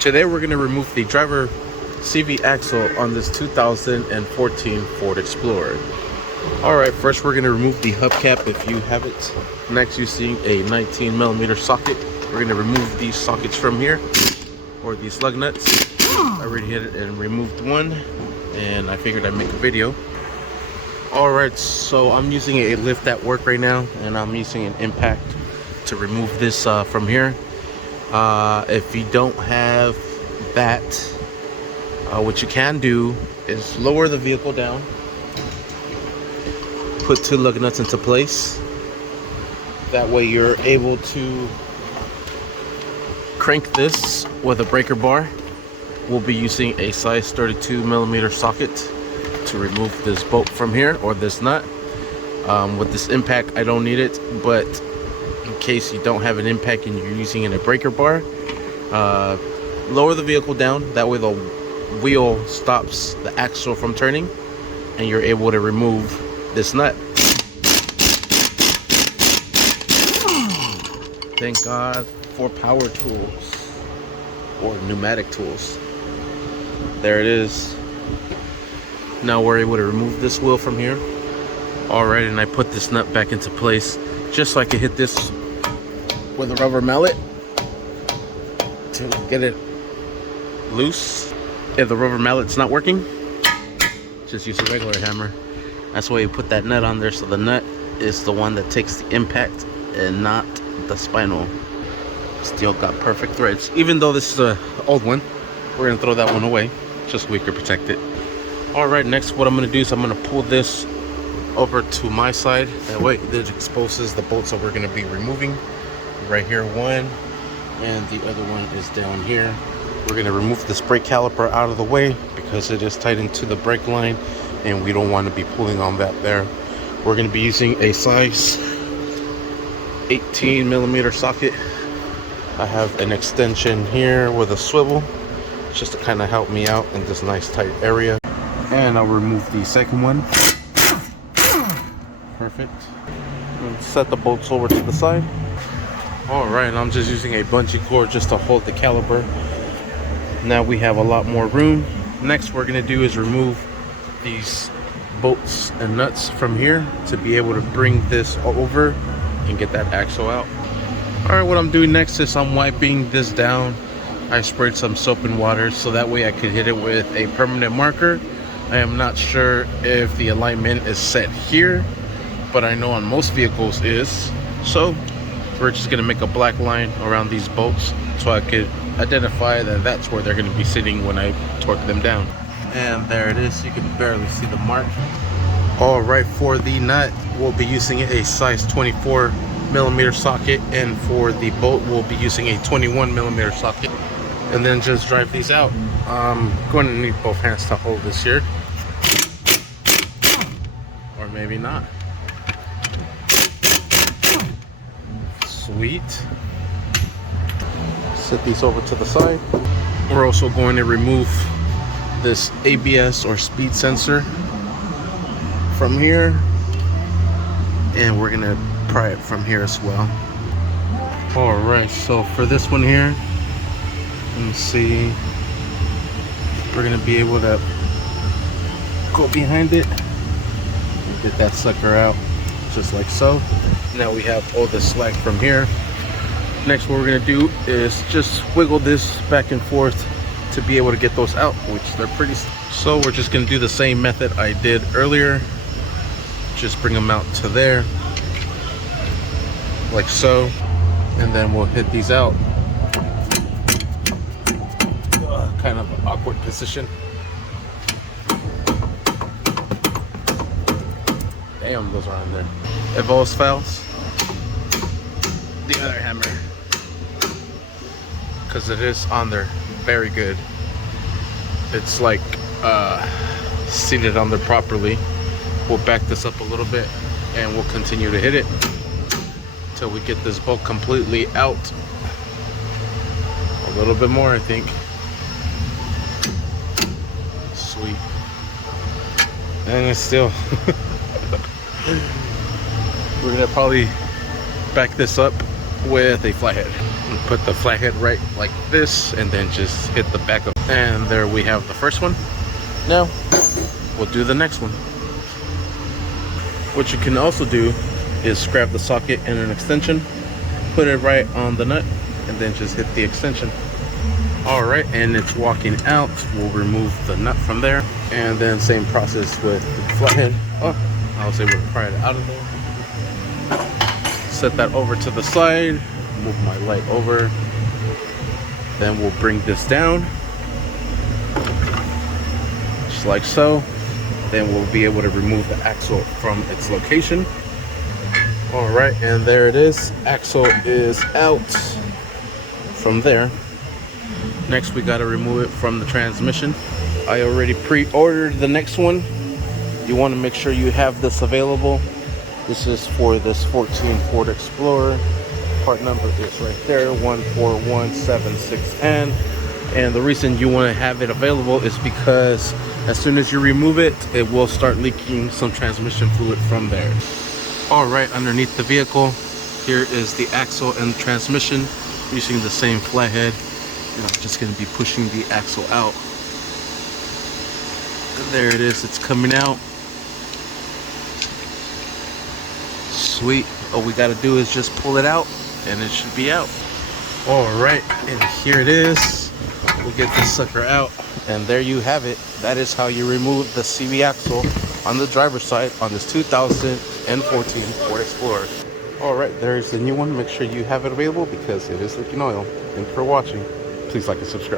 Today we're going to remove the driver CV axle on this 2014 Ford Explorer. Alright, first we're going to remove the hubcap if you have it. Next, using a 19mm socket, we're going to remove these sockets from here, or these lug nuts. I already hit it and removed one, and I figured I'd make a video. Alright, so I'm using a lift at work right now, and I'm using an impact to remove this from here. If you don't have that, what you can do is lower the vehicle down, put two lug nuts into place. That way you're able to crank this with a breaker bar. We'll be using a size 32mm socket to remove this bolt from here, or this nut. With this impact, I don't need it, but in case you don't have an impact and you're using a breaker bar, lower the vehicle down. That way the wheel stops the axle from turning, and you're able to remove this nut. Thank God for power tools or pneumatic tools. There it is. Now we're able to remove this wheel from here. Alright, and I put this nut back into place just so I can hit this with a rubber mallet to get it loose. If the rubber mallet's not working, just use a regular hammer. That's why you put that nut on there, so the nut is the one that takes the impact and not the spinal. Still got perfect threads. Even though this is an old one, we're gonna throw that one away just so we can protect it. Alright, next what I'm gonna do is I'm gonna pull this over to my side. That way it exposes the bolts that we're gonna be removing. Right here, one, and the other one is down here. We're gonna remove this brake caliper out of the way because it is tied into the brake line, and we don't want to be pulling on that there. We're gonna be using a size 18mm socket. I have an extension here with a swivel just to kind of help me out in this nice tight area. And I'll remove the second one. Perfect. And set the bolts over to the side. Alright, I'm just using a bungee cord just to hold the caliper. Now we have a lot more room. Next we're going to do is remove these bolts and nuts from here to be able to bring this over and get that axle out. Alright, what I'm doing next is I'm wiping this down. I sprayed some soap and water so that way I could hit it with a permanent marker. I am not sure if the alignment is set here, but I know on most vehicles is. So we're just going to make a black line around these bolts so I could identify that that's where they're going to be sitting when I torque them down. And there it is. You can barely see the mark. Alright, for the nut, we'll be using a size 24mm socket, and for the bolt, we'll be using a 21mm socket. And then just drive these out. I'm going to need both hands to hold this here. Or maybe not. Sweet. Set these over to the side. We're also going to remove this ABS or speed sensor from here, and we're gonna pry it from here as well. Alright, so for this one here, let me see, we're gonna be able to go behind it and get that sucker out just like so. Now we have all the slack from here. Next, what we're gonna do is just wiggle this back and forth to be able to get those out, which they're pretty. So we're just gonna do the same method I did earlier. Just bring them out to there, like so, and then we'll hit these out. Kind of an awkward position. Damn, those are on there. If those fails, the other hammer, because it is on there very good. It's like seated on there properly. We'll back this up a little bit and we'll continue to hit it until we get this bolt completely out. A little bit more, I think. Sweet. And it's still we're gonna probably back this up with a flathead. And put the flathead right like this, and then just hit the back of, and there we have the first one. Now we'll do the next one. What you can also do is grab the socket and an extension, put it right on the nut, and then just hit the extension. All right, and it's walking out. We'll remove the nut from there, and then same process with the flathead. Oh, I was able to pry it out of there. Set that over to the side, move my light over. Then we'll bring this down, just like so. Then we'll be able to remove the axle from its location. All right, and there it is. Axle is out from there. Next, we got to remove it from the transmission. I already pre-ordered the next one. You want to make sure you have this available. This is for this 14 Ford Explorer. Part number is right there, 14176N. And the reason you want to have it available is because as soon as you remove it, it will start leaking some transmission fluid from there. All right, underneath the vehicle, here is the axle and transmission using the same flathead. And I'm just going to be pushing the axle out. And there it is, it's coming out. Sweet. All we got to do is just pull it out and it should be out. All right, and here it is. We'll get this sucker out, and there you have it. That is how you remove the CV axle on the driver's side on this 2014 Ford Explorer. All right, there's the new one. Make sure you have it available because it is leaking oil. Thanks for watching. Please like and subscribe.